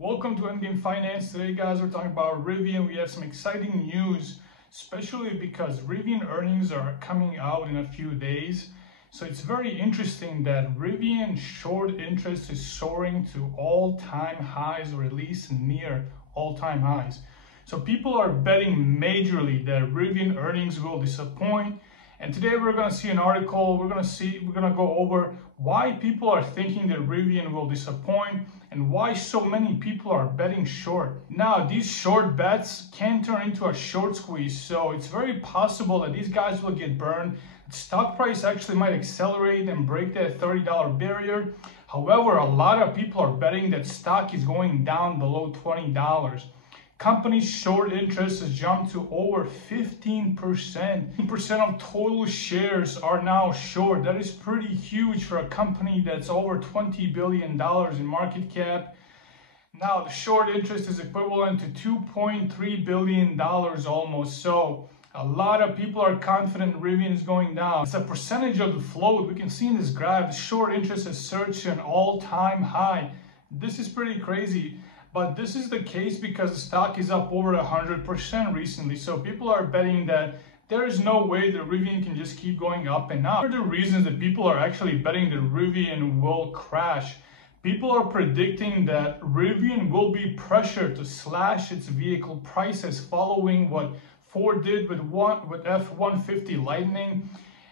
Welcome to Endgame Finance. Today, guys, we're talking about Rivian. We have some exciting news, especially because Rivian earnings are coming out in a few days. So it's very interesting that Rivian short interest is soaring to all-time highs, or at least near all-time highs. So people are betting majorly that Rivian earnings will disappoint. And today we're going to see an article. We're going to go over why people are thinking that Rivian will disappoint and why so many people are betting short. Now, these short bets can turn into a short squeeze, so it's very possible that these guys will get burned. The stock price actually might accelerate and break that $30 barrier. However, a lot of people are betting that stock is going down below $20. Companies' short interest has jumped to over 15%. 15% of total shares are now short. That is pretty huge for a company that's over $20 billion in market cap. Now, the short interest is equivalent to $2.3 billion almost. So a lot of people are confident Rivian is going down. It's a percentage of the float. We can see in this graph, the short interest has surged to an all-time high. This is pretty crazy. But this is the case because the stock is up over 100% recently. So people are betting that there is no way that Rivian can just keep going up and up. What are the reasons that people are actually betting that Rivian will crash? People are predicting that Rivian will be pressured to slash its vehicle prices following what Ford did with F-150 Lightning.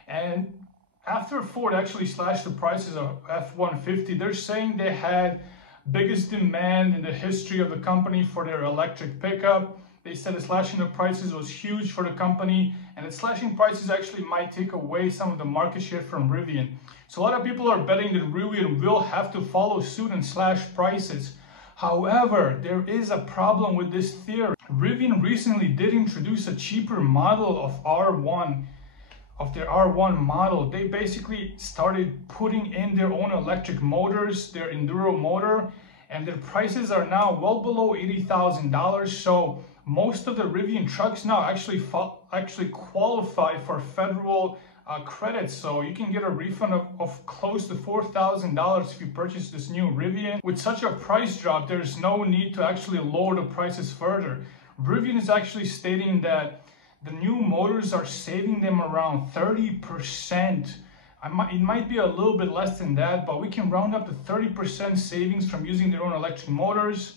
And after Ford actually slashed the prices of F-150, they're saying they had biggest demand in the history of the company for their electric pickup. They said the slashing of prices was huge for the company, and the slashing prices actually might take away some of the market share from Rivian. So a lot of people are betting that Rivian will have to follow suit and slash prices. However, there is a problem with this theory. Rivian recently did introduce a cheaper model of their R1 model. They basically started putting in their own electric motors, their enduro motor, and their prices are now well below $80,000. So most of the Rivian trucks now actually qualify for federal credits. So you can get a refund of close to $4,000 if you purchase this new Rivian. With such a price drop, there's no need to actually lower the prices further. Rivian is actually stating that the new motors are saving them around 30%. It might be a little bit less than that, but we can round up to 30% savings from using their own electric motors.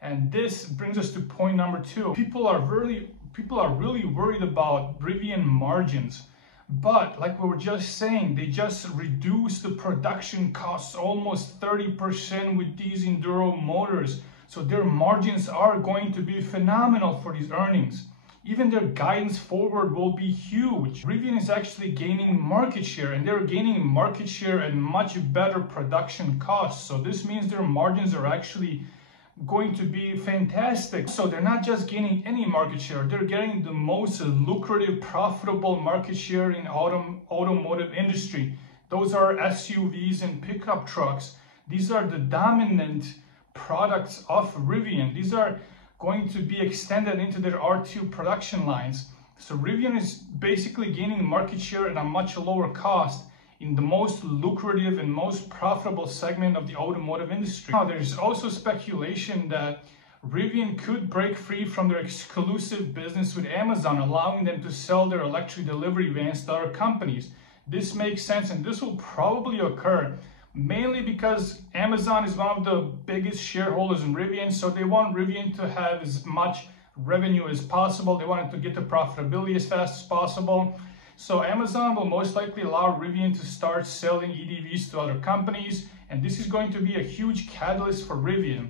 And this brings us to point number two. People are really worried about Rivian margins. But like we were just saying, they just reduced the production costs almost 30% with these enduro motors. So their margins are going to be phenomenal for these earnings. Even their guidance forward will be huge. Rivian is actually gaining market share, and they're gaining market share at much better production costs. So this means their margins are actually going to be fantastic. So they're not just gaining any market share, they're getting the most lucrative, profitable market share in automotive industry. Those are SUVs and pickup trucks. These are the dominant products of Rivian. These are going to be extended into their R2 production lines. So Rivian is basically gaining market share at a much lower cost in the most lucrative and most profitable segment of the automotive industry. Now, there's also speculation that Rivian could break free from their exclusive business with Amazon, allowing them to sell their electric delivery vans to other companies. This makes sense, and this will probably occur mainly because Amazon is one of the biggest shareholders in Rivian, so they want Rivian to have as much revenue as possible. They want it to get to profitability as fast as possible. So Amazon will most likely allow Rivian to start selling EDVs to other companies, and this is going to be a huge catalyst for Rivian.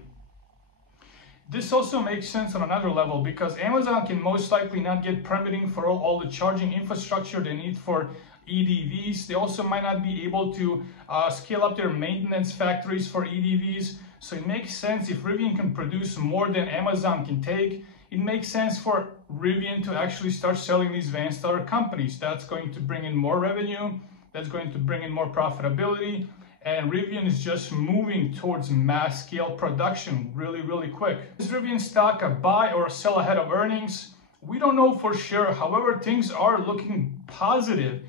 This also makes sense on another level because Amazon can most likely not get permitting for all the charging infrastructure they need for EDVs. They also might not be able to scale up their maintenance factories for EDVs. So it makes sense if Rivian can produce more than Amazon can take. It makes sense for Rivian to actually start selling these vans to other companies. That's going to bring in more revenue. That's going to bring in more profitability. And Rivian is just moving towards mass scale production really quick. Is Rivian stock a buy or a sell ahead of earnings? We don't know for sure. However, things are looking positive.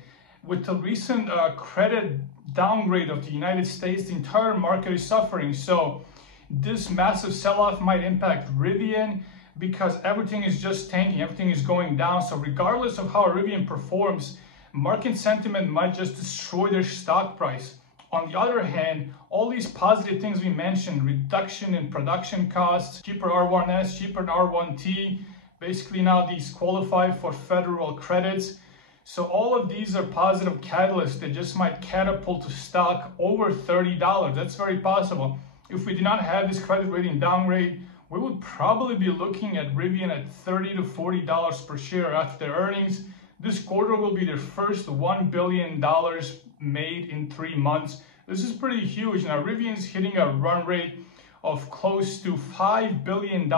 With the recent credit downgrade of the United States, the entire market is suffering. So this massive sell-off might impact Rivian because everything is just tanking, everything is going down. So regardless of how Rivian performs, market sentiment might just destroy their stock price. On the other hand, all these positive things we mentioned, reduction in production costs, cheaper R1S, cheaper R1T, basically now these qualify for federal credits. So all of these are positive catalysts that just might catapult the stock over $30. That's very possible. If we did not have this credit rating downgrade, we would probably be looking at Rivian at $30 to $40 per share after their earnings. This quarter will be their first $1 billion made in 3 months. This is pretty huge. Now Rivian's hitting a run rate of close to $5 billion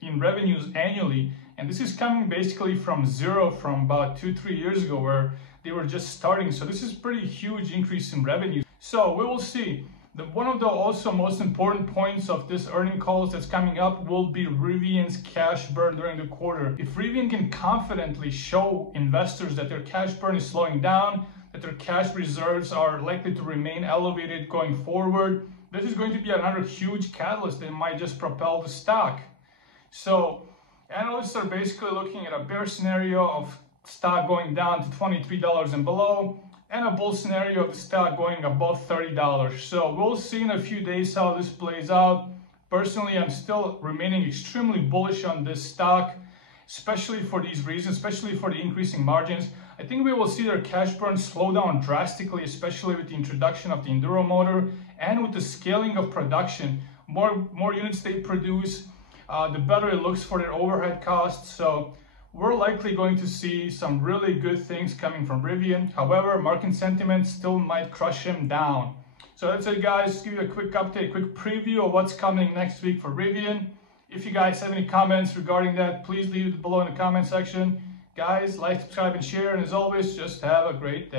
in revenues annually. And this is coming basically from zero from about 2-3 years ago where they were just starting. So this is pretty huge increase in revenue. So we will see. One of the also most important points of this earning calls that's coming up will be Rivian's cash burn during the quarter. If Rivian can confidently show investors that their cash burn is slowing down, that their cash reserves are likely to remain elevated going forward, this is going to be another huge catalyst that might just propel the stock. So analysts are basically looking at a bear scenario of stock going down to $23 and below, and a bull scenario of the stock going above $30. So we'll see in a few days how this plays out. Personally, I'm still remaining extremely bullish on this stock, especially for these reasons, especially for the increasing margins. I think we will see their cash burn slow down drastically, especially with the introduction of the Enduro motor and with the scaling of production. More units they produce, the better it looks for their overhead costs. So we're likely going to see some really good things coming from Rivian. However, market sentiment still might crush him down. So that's it, guys. Just give you a quick update, quick preview of what's coming next week for Rivian. If you guys have any comments regarding that, please leave it below in the comment section. Guys, like, subscribe, and share. And as always, just have a great day.